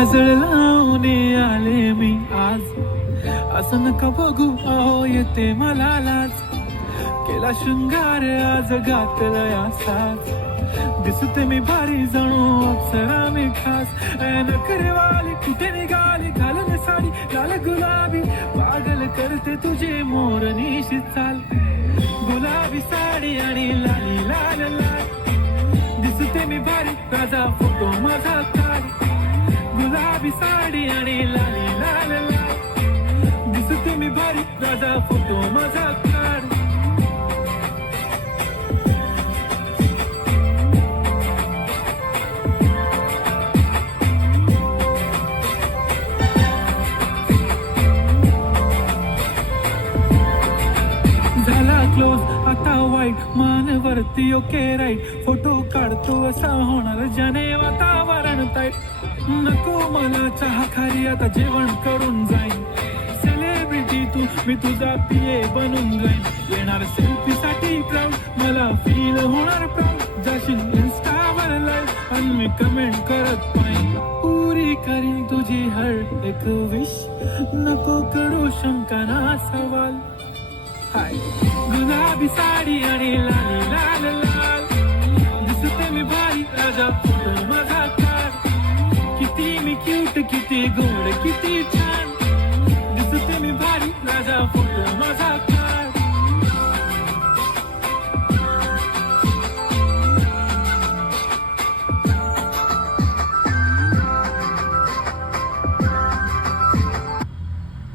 काजळ लावून आले मी आज, असं नका बघू अहो येते मला लाज. केला शृंगार आज घातलाय असाच, दिसते मी भारी जणू अप्सरा मी खास. नखरेवाली कुठे निघाली घालून साडी लाल गुलाबी, पागल करते तुझे मोरनीशी चाल. गुलाबी साडी आणि लाली लाल लाल, दिसते मी भारी राजा फोटो माझा काढ. गुलाबी साडी आणि लाली लाल लाल, दिसते मी भारी राजा फोटो माझा काढ. झाला क्लोज आता वाईट मानवरती ओके राईट, फोटो काढतो असा होणार ज्याने वातावरण ताईट. नको मला चहा खारी आता जेवण करून जाईन, सेलिब्रिटी तू मी तुझा पिये बनून जाईन. येणार सेल्फी साठी क्राऊड मला फील होणार प्राऊड, जाशील इन्स्टावर लाईव्ह आणि मी कमेंट करत पाहिन. पुरी करीन तुझी हर एक विश, नको करू शंका ना सवाल. हाय गुलाबी साडी आणि लाली लाल लाल, दिसते मी भारी राजा फोटो माझा काढ. किती मी क्यूट किती गोड किती छान, दिसते मी भारी राजा फोटो